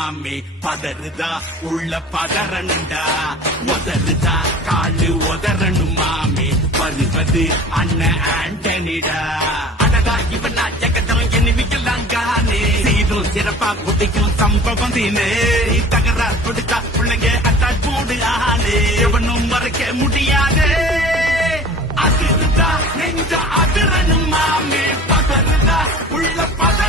மாமே பதறுதா உள்ள பதறணுண்டா உதறுதா காலு உதறணும் மாமே வருவது அண்ணன் ஆண்டனிடா அடடா இவனா ஜெகதம் எண்ணிவிக்கலாம் காணே சீரும் சிறப்பா குடிக்கும் சம்பவம் தீனே தகராறு கொடுத்தா பிள்ளைங்க அட்டாக் போடு ஆளே எவனும் மறைக்க முடியாது அதிருதா நெஞ்ச அதிரணும் மாமே பதறுதா உள்ள பத